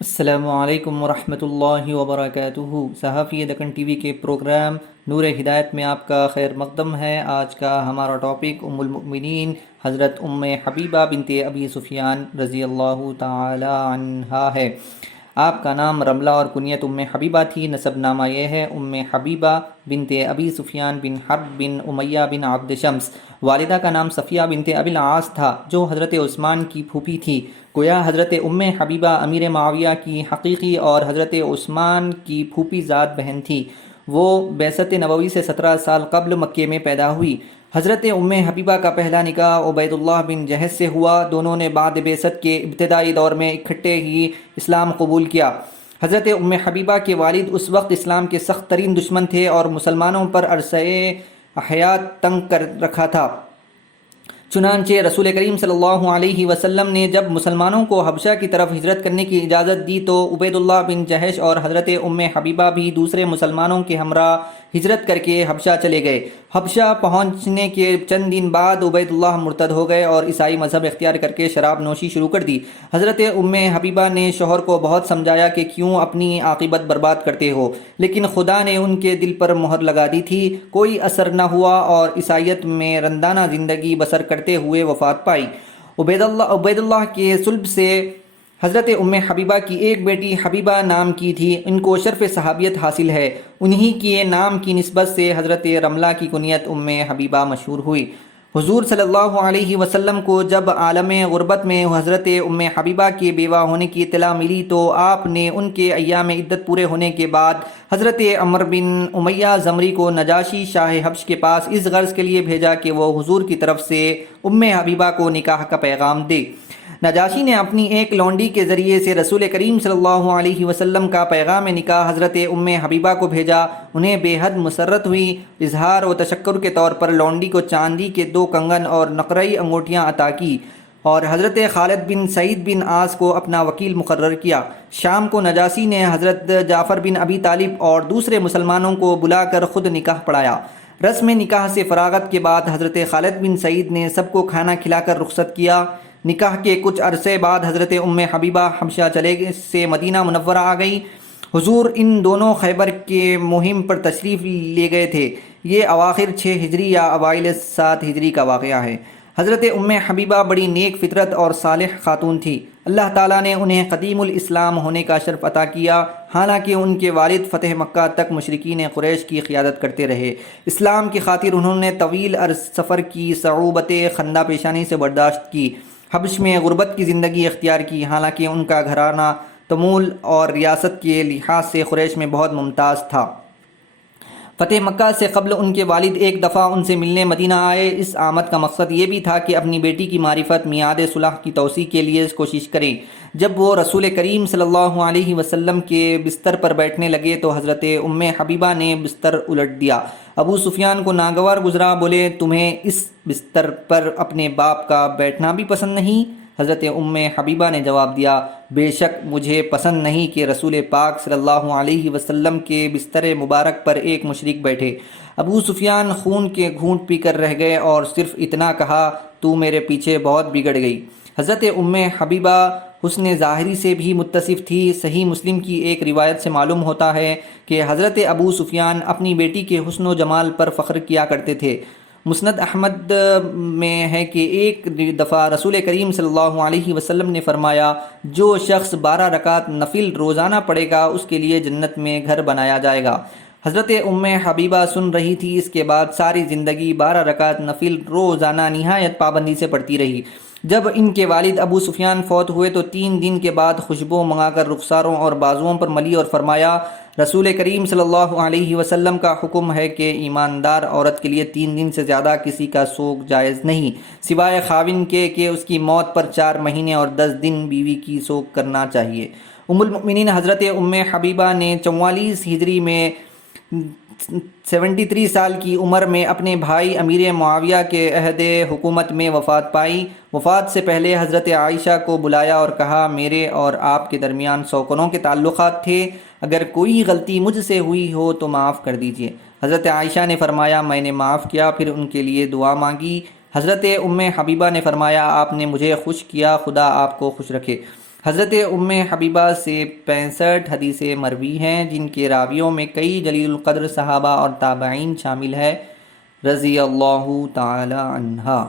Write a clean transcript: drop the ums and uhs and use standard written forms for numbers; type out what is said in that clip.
السلام علیکم ورحمۃ اللہ وبرکاتہ۔ صحافی دکن ٹی وی کے پروگرام نور ہدایت میں آپ کا خیر مقدم ہے۔ آج کا ہمارا ٹاپک ام المؤمنین حضرت ام حبیبہ بنت ابی سفیان رضی اللہ تعالی عنہا ہے۔ آپ کا نام رملہ اور کنیت ام حبیبہ تھی۔ نسب نامہ یہ ہے ام حبیبہ بنت ابی سفیان بن حرب بن امیہ بن عبد شمس۔ والدہ کا نام صفیہ بنت ابی العاص تھا جو حضرت عثمان کی پھوپھی تھی۔ گویا حضرت ام حبیبہ امیر معاویہ کی حقیقی اور حضرت عثمان کی پھوپھی ذات بہن تھی۔ وہ بعثت نبوی سے 17 سال قبل مکے میں پیدا ہوئی۔ حضرت ام حبیبہ کا پہلا نکاح عبید اللہ بن جہش سے ہوا۔ دونوں نے بعد بعثت کے ابتدائی دور میں اکٹھے ہی اسلام قبول کیا۔ حضرت ام حبیبہ کے والد اس وقت اسلام کے سخت ترین دشمن تھے اور مسلمانوں پر عرصہ حیات تنگ کر رکھا تھا۔ چنانچہ رسول کریم صلی اللہ علیہ وسلم نے جب مسلمانوں کو حبشہ کی طرف ہجرت کرنے کی اجازت دی تو عبید اللہ بن جہش اور حضرت ام حبیبہ بھی دوسرے مسلمانوں کے ہمراہ ہجرت کر کے حبشہ چلے گئے۔ حبشہ پہنچنے کے چند دن بعد عبید اللہ مرتد ہو گئے اور عیسائی مذہب اختیار کر کے شراب نوشی شروع کر دی۔ حضرت ام حبیبہ نے شوہر کو بہت سمجھایا کہ کیوں اپنی عاقبت برباد کرتے ہو، لیکن خدا نے ان کے دل پر مہر لگا دی تھی۔ کوئی اثر نہ ہوا اور عیسائیت میں رندانہ زندگی بسر کرتے ہوئے وفات پائی۔ عبید اللہ کے صلب سے حضرت ام حبیبہ کی ایک بیٹی حبیبہ نام کی تھی۔ ان کو شرف صحابیت حاصل ہے۔ انہی کے نام کی نسبت سے حضرت رملہ کی کنیت ام حبیبہ مشہور ہوئی۔ حضور صلی اللہ علیہ وسلم کو جب عالم غربت میں حضرت ام حبیبہ کے بیوہ ہونے کی اطلاع ملی تو آپ نے ان کے ایام عدت پورے ہونے کے بعد حضرت عمر بن امیہ زمری کو نجاشی شاہ حبش کے پاس اس غرض کے لیے بھیجا کہ وہ حضور کی طرف سے ام حبیبہ کو نکاح کا پیغام دے۔ نجاشی نے اپنی ایک لونڈی کے ذریعے سے رسول کریم صلی اللہ علیہ وسلم کا پیغام نکاح حضرت ام حبیبہ کو بھیجا۔ انہیں بے حد مسرت ہوئی۔ اظہار و تشکر کے طور پر لونڈی کو چاندی کے 2 کنگن اور نقرئی انگوٹھیاں عطا کی اور حضرت خالد بن سعید بن عاص کو اپنا وکیل مقرر کیا۔ شام کو نجاشی نے حضرت جعفر بن ابی طالب اور دوسرے مسلمانوں کو بلا کر خود نکاح پڑھایا۔ رسم نکاح سے فراغت کے بعد حضرت خالد بن سعید نے سب کو کھانا کھلا کر رخصت کیا۔ نکاح کے کچھ عرصے بعد حضرت ام حبیبہ حبشہ چلے سے مدینہ منورہ آ گئی۔ حضور ان دونوں خیبر کے مہم پر تشریف لے گئے تھے۔ یہ اواخر 6 ہجری یا اوائل 7 ہجری کا واقعہ ہے۔ حضرت ام حبیبہ بڑی نیک فطرت اور صالح خاتون تھی۔ اللہ تعالیٰ نے انہیں قدیم الاسلام ہونے کا شرف عطا کیا، حالانکہ ان کے والد فتح مکہ تک مشرکین قریش کی قیادت کرتے رہے۔ اسلام کی خاطر انہوں نے طویل عرص سفر کی صعوبت خندہ پیشانی سے برداشت کی، حبش میں غربت کی زندگی اختیار کی، حالانکہ ان کا گھرانہ تمول اور ریاست کے لحاظ سے قریش میں بہت ممتاز تھا۔ فتح مکہ سے قبل ان کے والد ایک دفعہ ان سے ملنے مدینہ آئے۔ اس آمد کا مقصد یہ بھی تھا کہ اپنی بیٹی کی معرفت میعاد صلح کی توسیع کے لیے کوشش کریں۔ جب وہ رسول کریم صلی اللہ علیہ وسلم کے بستر پر بیٹھنے لگے تو حضرت ام حبیبہ نے بستر الٹ دیا۔ ابو سفیان کو ناگوار گزرا، بولے تمہیں اس بستر پر اپنے باپ کا بیٹھنا بھی پسند نہیں؟ حضرت ام حبیبہ نے جواب دیا، بے شک مجھے پسند نہیں کہ رسول پاک صلی اللہ علیہ وسلم کے بستر مبارک پر ایک مشرک بیٹھے۔ ابو سفیان خون کے گھونٹ پی کر رہ گئے اور صرف اتنا کہا، تو میرے پیچھے بہت بگڑ گئی۔ حضرت ام حبیبہ حسن ظاہری سے بھی متصف تھی۔ صحیح مسلم کی ایک روایت سے معلوم ہوتا ہے کہ حضرت ابو سفیان اپنی بیٹی کے حسن و جمال پر فخر کیا کرتے تھے۔ مسند احمد میں ہے کہ ایک دفعہ رسول کریم صلی اللہ علیہ وسلم نے فرمایا، جو شخص 12 رکعت نفل روزانہ پڑھے گا اس کے لیے جنت میں گھر بنایا جائے گا۔ حضرت ام حبیبہ سن رہی تھی۔ اس کے بعد ساری زندگی 12 رکعت نفل روزانہ نہایت پابندی سے پڑھتی رہی۔ جب ان کے والد ابو سفیان فوت ہوئے تو 3 دن کے بعد خوشبو منگا کر رخساروں اور بازوؤں پر ملی اور فرمایا، رسول کریم صلی اللہ علیہ وسلم کا حکم ہے کہ ایماندار عورت کے لیے 3 دن سے زیادہ کسی کا سوگ جائز نہیں، سوائے خاوند کے کہ اس کی موت پر 4 مہینے اور 10 دن بیوی کی سوگ کرنا چاہیے۔ ام المؤمنین حضرت ام حبیبہ نے 44 ہجری میں 73 سال کی عمر میں اپنے بھائی امیر معاویہ کے عہد حکومت میں وفات پائی۔ وفات سے پہلے حضرت عائشہ کو بلایا اور کہا، میرے اور آپ کے درمیان سوکنوں کے تعلقات تھے، اگر کوئی غلطی مجھ سے ہوئی ہو تو معاف کر دیجیے۔ حضرت عائشہ نے فرمایا، میں نے معاف کیا، پھر ان کے لیے دعا مانگی۔ حضرت ام حبیبہ نے فرمایا، آپ نے مجھے خوش کیا، خدا آپ کو خوش رکھے۔ حضرت ام حبیبہ سے 65 حدیثیں مروی ہیں، جن کے راویوں میں کئی جلیل القدر صحابہ اور تابعین شامل ہے رضی اللہ تعالی عنہا۔